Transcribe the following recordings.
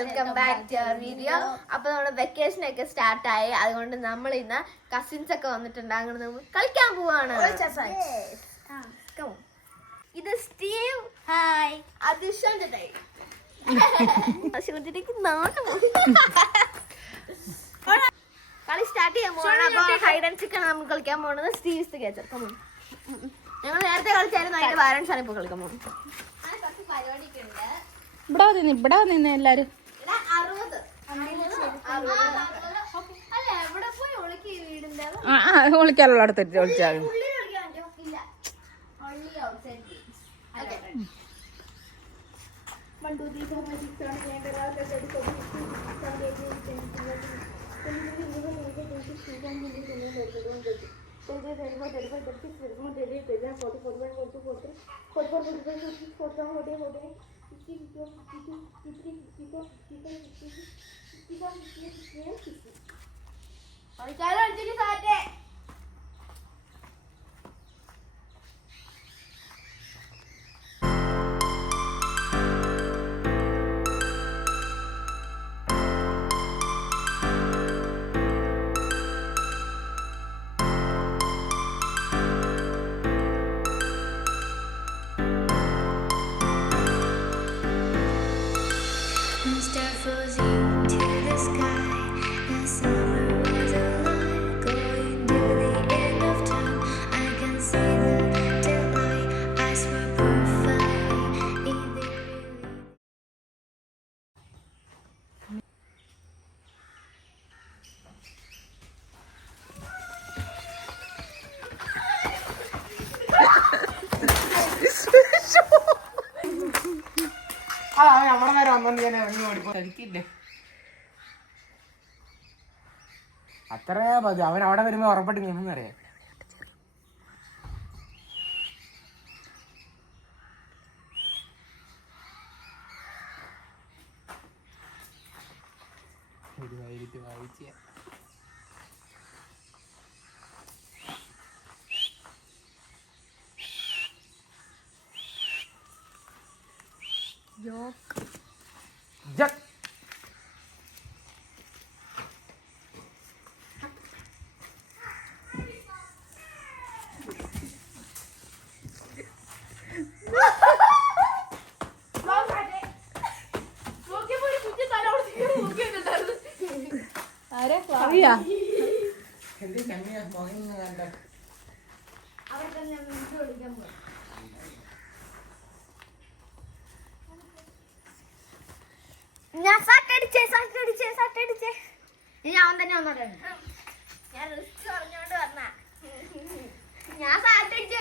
Welcome back to our video. അപ്പൊ നമ്മുടെ vacation ഒക്കെ സ്റ്റാർട്ട് ആയി, അതുകൊണ്ട് നമ്മൾ ഇന്ന് കസിൻസ് ഒക്കെ വന്നിട്ടുണ്ട്, അങ്ങനെ നമ്മൾ കളിക്കാൻ പോവാണ്. ഇത് സ്റ്റീവ്, ഹായ്. അത് കളി സ്റ്റാർട്ട് ചെയ്യാൻ പോവാണ്. അപ്പൊ ഹൈഡ് ആൻഡ് സീക്ക് ആണ് നമ്മൾ കളിക്കാൻ പോകുന്നത്. Steve is the catcher. ഞങ്ങൾ നേരത്തെ കളിച്ചായിരുന്നു, അതിന്റെ ബാലൻസ് ആണ് ഇപ്പൊ കളിക്കാൻ പോകുന്നത്. ഇവിടെ നിന്ന് എല്ലാരും ഒളിക്കാനുള്ള അടുത്തിട്ട് ഒളിച്ചാലും നമ്മളെ നേരെ വന്നോണ്ട് ഞാൻ ഇറങ്ങി ഓടിപ്പോ കളിക്കില്ലേ. അത്രേ മതി. അവൻ അവിടെ വരുമ്പോ ഉറപ്പായിട്ട് നിന്നറിയാം. വായിച്ച ഞാൻ സട്ടടിച്ചേ ഞാൻ തന്നെ വന്നോട്ടെ. ഞാൻ റിസ്ക് പറഞ്ഞോണ്ട് പറഞ്ഞ ഞാൻ സട്ടടിച്ചു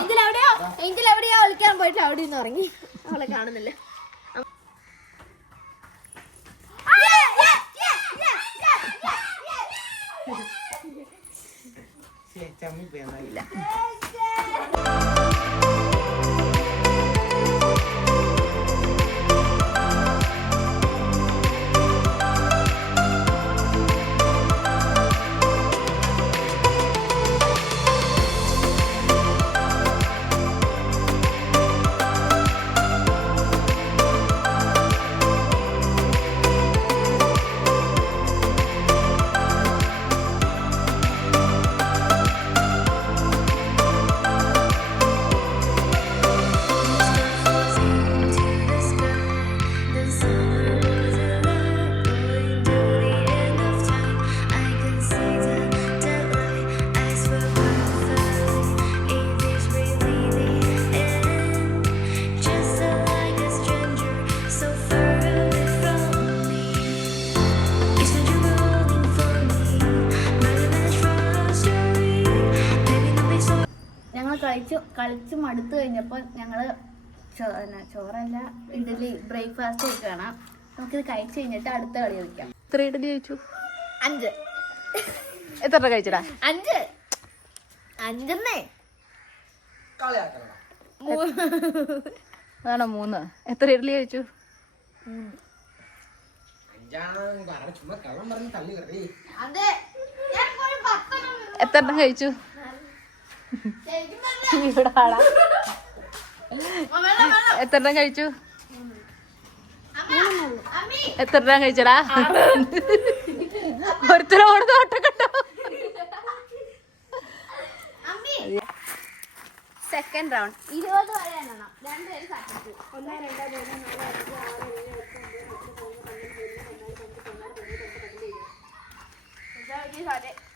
അതിലോട്ട് വന്ന് എവിടെയോ വിളിക്കാൻ പോയിട്ട് അവിടെ നിന്ന് ഇറങ്ങി. അവളെ കാണുന്നില്ല. ഇല്ല. കളിച്ച് മടുത്തു കഴിഞ്ഞപ്പോൾ ഞങ്ങള് ചോറല്ല ഇഡലി ബ്രേക്ക്ഫാസ്റ്റ് കഴിക്കുകയാണ്. നമുക്കിത് കഴിച്ചു കഴിഞ്ഞിട്ട് അടുത്ത കളി കളിക്കാം. എത്ര ഇഡലി കഴിച്ചു? 5. എത്ര കഴിച്ചടാ? 5. 5 അതാണോ 3? എത്ര ഇഡലി കഴിച്ചു? എത്ര എണ്ണം കഴിച്ചു? ഇവിടെ ആളാ. എത്ര എണ്ണം കഴിച്ചു? എത്ര എണ്ണം കഴിച്ചടാ? ഒരുത്തരോട് തോട്ടക്കെട്ടോ. സെക്കൻഡ് റൗണ്ട് 20 വരെ എണ്ണണം. 2 പേര് സാധിച്ചു. 1 2 3 4 5 6 7 8 9 10 11 12 13 14 15 16 17 18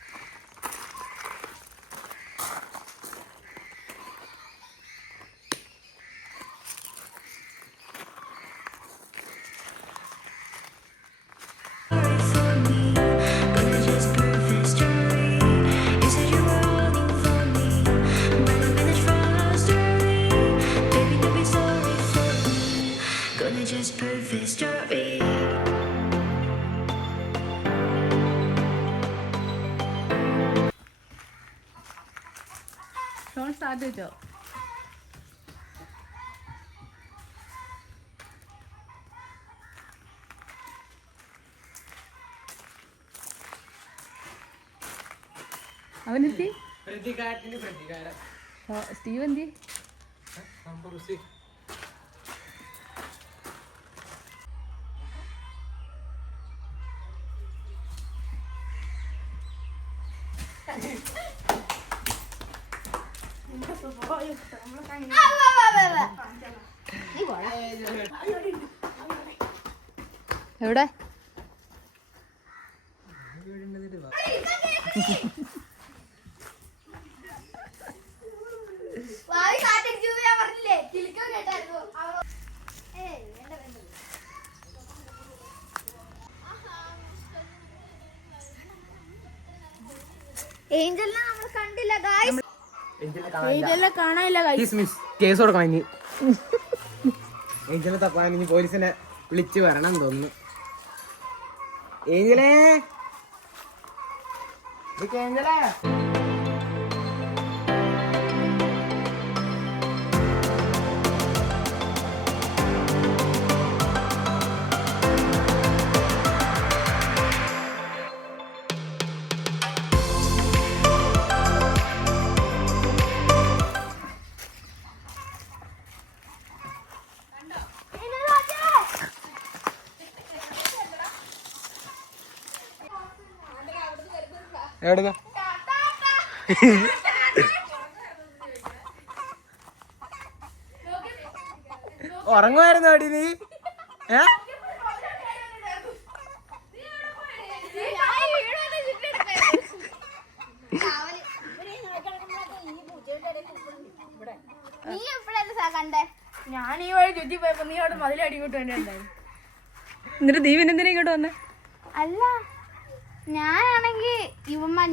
19 20 സ്റ്റാർട്ട് വെച്ചോ? അവനെത്തി? സ്റ്റീവ് എന്തി? എവിടെ? ഏഞ്ചലിനെ നമ്മൾ കണ്ടില്ല ഗായ്സ്. ഇതെല്ലാം കാണാനില്ല. കേസ് കൊടുക്കണം ഇനി. ഏഞ്ചലിനെ തപ്പാൻ ഇനി പോലീസിനെ വിളിച്ച് വരണം തോന്നുന്നു. ഏഞ്ചലേ, ഏഞ്ചലേ. എവിടുന്ന ഉറങ്ങുമായിരുന്നു അടി നീ? നീ എപ്പോഴാ കണ്ടേ? ഞാൻ ഈ വഴി ചുറ്റി പോയപ്പോ നീ അവിടെ മതിലടിക്കോട്ട് തന്നെ ഉണ്ടായിരുന്നു. എന്നിട്ട് ദീപിനെന്തിനാ ഇങ്ങോട്ട് വന്നേ? അല്ല, ഞാനാണെങ്കിൽ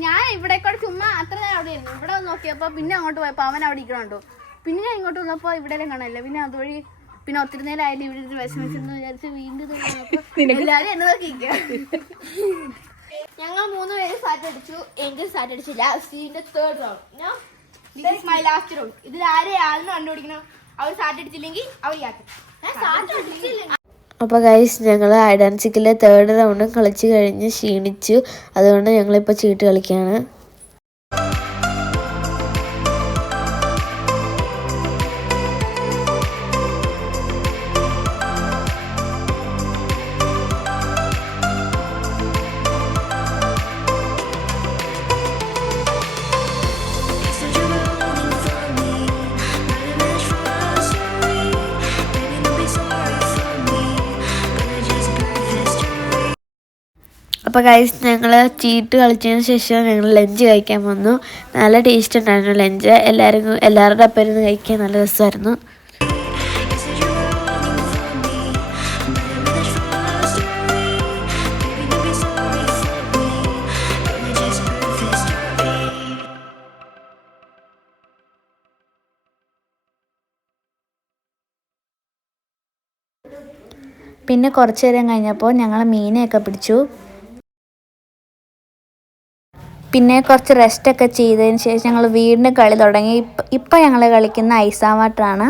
ഞാൻ ഇവിടെ കൂടെ ചുമ്മാ അത്ര നേരം അവിടെ ഇരുന്നു. ഇവിടെ നോക്കിയപ്പോ പിന്നെ അങ്ങോട്ട് പോയപ്പോ അവൻ അവിടെ ഇരിക്കണുണ്ടോ. പിന്നെ ഞാൻ ഇങ്ങോട്ട് വന്നപ്പോ ഇവിടെ കാണാനില്ല. പിന്നെ അതുവഴി പിന്നെ ഒത്തിരി നേരം ആയാലും ഇവിടെ ഇരുന്ന് വിഷമിച്ചെന്ന് വിചാരിച്ച് വീണ്ടും എല്ലാരും എന്നെ നോക്കിയിരിക്കുക. ഞങ്ങൾ 3 പേര് സാറ്റ് അടിച്ചു. എങ്കിൽ സാറ്റ് അടിച്ചില്ല. സീന്റെ 3rd round. My last round. ഇതിൽ ആരെയാണെന്ന് കണ്ടുപിടിക്കണം. അവർ സാറ്റ് അടിച്ചില്ലെങ്കിൽ അവർ യാത്ര. ഞാൻ സാറ്റ് അടിച്ചില്ല. അപ്പോൾ ഗൈസ്, ഞങ്ങൾ ഹൈഡ് ആൻഡ് സീക്കിലെ 3rd റൗണ്ടും കളിച്ച് കഴിഞ്ഞ് ക്ഷീണിച്ചു. അതുകൊണ്ട് ഞങ്ങളിപ്പോൾ ചീട്ട് കളിക്കുകയാണ്. അപ്പോൾ ഗൈസ്, ഞങ്ങൾ ചീട്ട് കളിച്ചതിന് ശേഷം ഞങ്ങൾ ലഞ്ച് കഴിക്കാൻ വന്നു. നല്ല ടേസ്റ്റ് ഉണ്ടായിരുന്നു ലഞ്ച്. എല്ലാവരുടെ ഒപ്പം ഇരുന്ന് കഴിക്കാൻ നല്ല രസമായിരുന്നു. പിന്നെ കുറച്ച് നേരം കഴിഞ്ഞപ്പോൾ ഞങ്ങൾ മീനെയൊക്കെ പിടിച്ചു. പിന്നെ കുറച്ച് റെസ്റ്റൊക്കെ ചെയ്തതിന് ശേഷം ഞങ്ങൾ വീണ്ടും കളി തുടങ്ങി. ഇപ്പം ഞങ്ങൾ കളിക്കുന്ന ഐസാവാട്ടാണ്.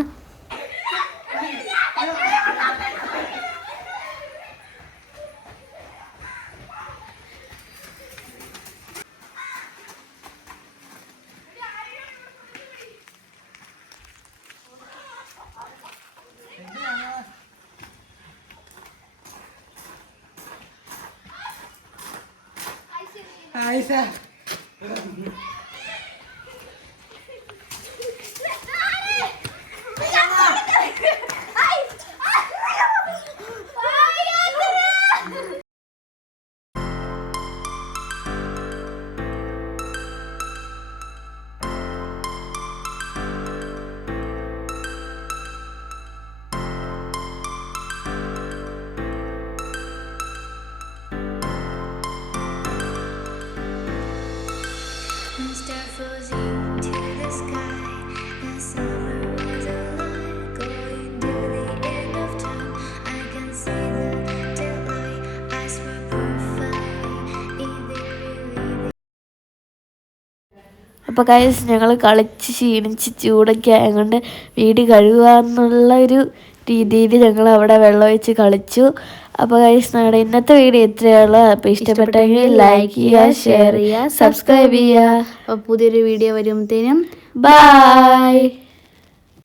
അപ്പോൾ ഗൈസ് ഞങ്ങൾ കളിച്ച് ക്ഷീണിച്ച് ചൂടൊക്കെ ആയതുകൊണ്ട് വീട് കഴുകുക എന്നുള്ള ഒരു രീതിയിൽ ഞങ്ങൾ അവിടെ വെള്ളമൊഴിച്ച് കളിച്ചു. അപ്പോൾ ഗൈസ് ഞങ്ങളുടെ ഇന്നത്തെ വീഡിയോ ഇത്രയുള്ളൂ. അപ്പോൾ ഇഷ്ടപ്പെട്ടെങ്കിൽ ലൈക്ക് ചെയ്യുക, ഷെയർ ചെയ്യുക, സബ്സ്ക്രൈബ് ചെയ്യുക. അപ്പോൾ പുതിയൊരു വീഡിയോ വരുമ്പോഴത്തേനും ബൈ.